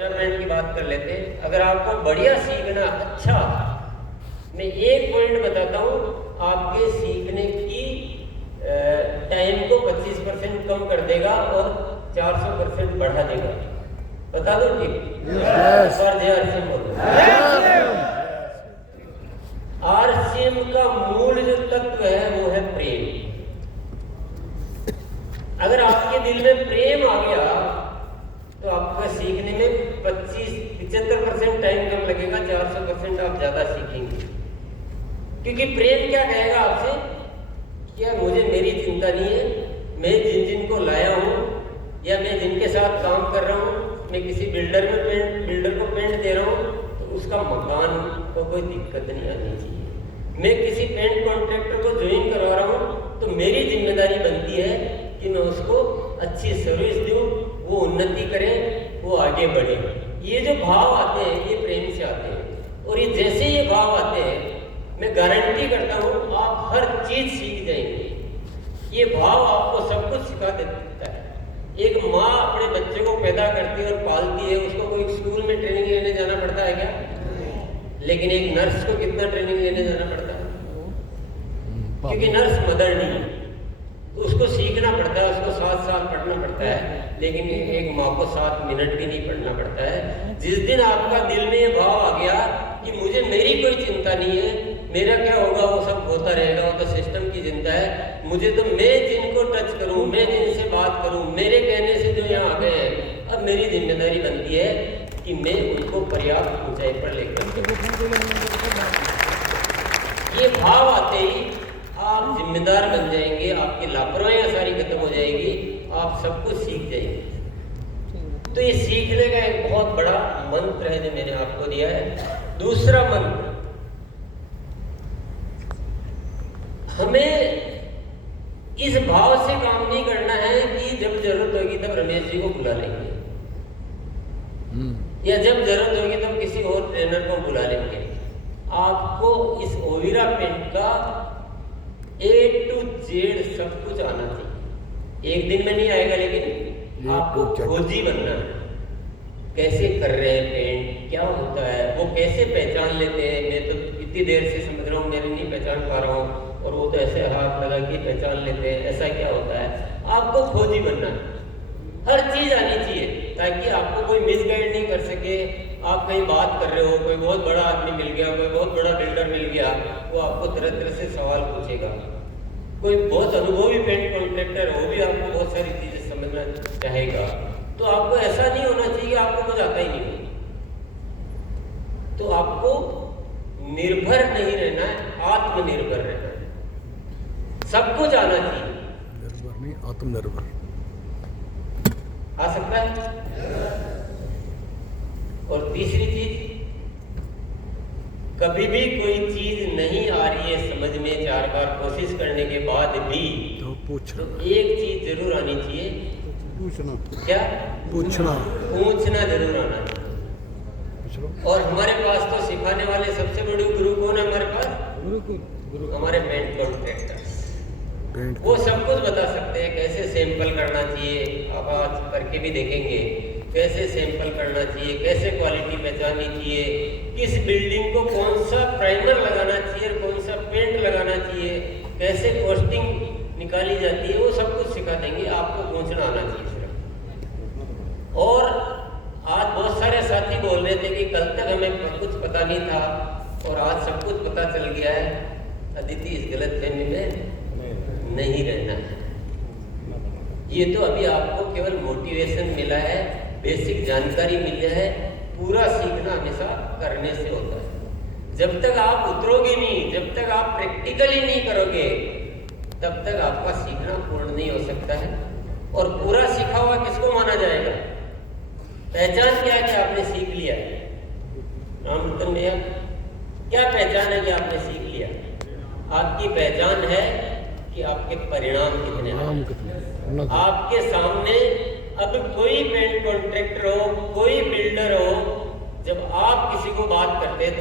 Development की बात कर लेते हैं। अगर आपको बढ़िया सीखना अच्छा, मैं एक पॉइंट बताता हूँ, आपके सीखने की टाइम को 25% कम कर देगा और 400% बढ़ा देगा। बता दो ठीक? आरसीएम का मूल जो तत्व है वो है प्रेम। अगर आपके दिल में प्रेम आ गया तो आपका सीखने में 75% टाइम कम लगेगा, 400% आप ज्यादा सीखेंगे। क्योंकि प्रेम क्या कहेगा आपसे, क्या मुझे मेरी चिंता नहीं है, मैं जिन जिन को लाया हूँ या मैं जिनके साथ काम कर रहा हूँ, मैं किसी बिल्डर को पेंट दे रहा हूँ तो उसका मकान को कोई दिक्कत नहीं आनी चाहिए। मैं किसी पेंट कॉन्ट्रैक्टर को ज्वाइन करवा रहा हूँ तो मेरी जिम्मेदारी बनती है कि मैं उसको अच्छी सर्विस दूँ, वो उन्नति करे, वो आगे बढ़े। ये जो भाव आते हैं ये प्रेम से आते हैं, और ये जैसे ये भाव आते हैं मैं गारंटी करता हूँ आप हर चीज सीख जाएंगे। ये भाव आपको सब कुछ सिखा देता है। एक माँ अपने बच्चे को पैदा करती है और पालती है, उसको कोई स्कूल में ट्रेनिंग लेने जाना पड़ता है क्या? लेकिन एक नर्स को कितना ट्रेनिंग लेने जाना पड़ता है? क्योंकि नर्स मदर नहीं है तो उसको सीखना पड़ता है, उसको 7 साल पढ़ना पड़ता है, लेकिन एक माँ को 7 मिनट भी नहीं पढ़ना पड़ता है। जिस दिन आपका दिल में ये भाव आ गया कि मुझे मेरी कोई चिंता नहीं है, मेरा क्या होगा वो सब होता रहेगा, वो तो सिस्टम की चिंता है, मुझे तो मैं जिनको टच करूं, मैं जिनसे बात करूं, मेरे कहने से जो यहाँ आ गए हैं, अब मेरी जिम्मेदारी बनती है कि मैं उनको पर्याप्त ऊंचाई पर लेकर। ये भाव आते ही आप जिम्मेदार बन जाएंगे, आपकी लापरवाहियां सारी खत्म हो जाएगी, आप सब कुछ सीख जाएंगे। तो ये सीखने का एक बहुत बड़ा मंत्र है जो मैंने आपको दिया है। दूसरा मंत्र, हमें इस भाव से काम नहीं करना है कि जब जरूरत होगी तब रमेश जी को बुला लेंगे, या जब जरूरत होगी तब किसी और ट्रेनर को बुला लेंगे। आपको इस ओविरा पेंट का A to Z सब कुछ आना चाहिए। एक दिन में नहीं आएगा, लेकिन आपको खोजी बनना है। कैसे कर रहे हैं पेंट, क्या होता है, वो कैसे पहचान लेते हैं, मैं तो इतनी देर से समझ रहा हूँ, मैं नहीं पहचान पा रहा हूँ, और वो तो ऐसे हाथ लगा के पहचान लेते हैं, ऐसा क्या होता है? आपको खोजी बनना है। हर चीज आनी चाहिए ताकि आपको कोई मिसगाइड नहीं कर सके। आप कहीं बात कर रहे हो, कोई बहुत बड़ा आदमी मिल गया, कोई बहुत बड़ा बिल्डर मिल गया, वो आपको तरह तरह से सवाल पूछेगा। कोई बहुत अनुभवी पेंट कॉन्ट्रैक्टर वो भी आपको बहुत सारी चीजें समझना चाहेगा। तो आपको ऐसा नहीं होना चाहिए आपको कुछ आता ही नहीं हो। तो आपको निर्भर नहीं रहना है, आत्मनिर्भर रहना है। सब कुछ आना चाहिए, निर्भर नहीं आत्मनिर्भर आ सकता है। और तीसरी चीज, कभी भी कोई चीज नहीं आ रही है समझ में, 4 बार कोशिश करने के बाद भी तो पूछना, एक चीज जरूर आनी चाहिए। पूछना, क्या? पूछना जरूर आना चाहिए। और हमारे पास तो सिखाने वाले सबसे बड़े गुरु कौन है हमारे पास? हमारे पेंट कॉन्ट्रैक्टर्स। वो सब कुछ बता सकते हैं, कैसे सैंपल करना चाहिए, आप आज करके भी देखेंगे, कैसे सैंपल करना चाहिए, कैसे क्वालिटी पहचाननी चाहिए, किस बिल्डिंग को कौन सा प्राइमर लगाना चाहिए और कौन सा पेंट लगाना चाहिए, कैसे कॉस्टिंग निकाली जाती है, वो सब कुछ सिखा देंगे। आपको पहुंचना आना चाहिए सिर्फ। और आज बहुत सारे साथी बोल रहे थे कि कल तक हमें कुछ पता नहीं था और आज सब कुछ पता चल गया है। अदिति, इस गलतफहमी में नहीं रहना है। ये तो अभी आपको केवल मोटिवेशन मिला है, बेसिक जानकारी मिली है। पूरा सीखना हमेशा करने से होता है। जब तक आप उतरोगे नहीं, जब तक आप प्रैक्टिकली नहीं करोगे, तब तक आपका सीखना पूर्ण नहीं हो सकता है। और पूरा सीखा हुआ किसको माना जाएगा? पहचान क्या है कि आपने सीख लिया है? रामरतन भैया, क्या पहचान है कि आपने सीख लिया? आपकी पहचान है कि आपके परिणाम कितने हैं। आपके सामने अब कोई पेंट कॉन्ट्रैक्टर हो, कोई बिल्डर हो, जब आप किसी को बात करते हैं तो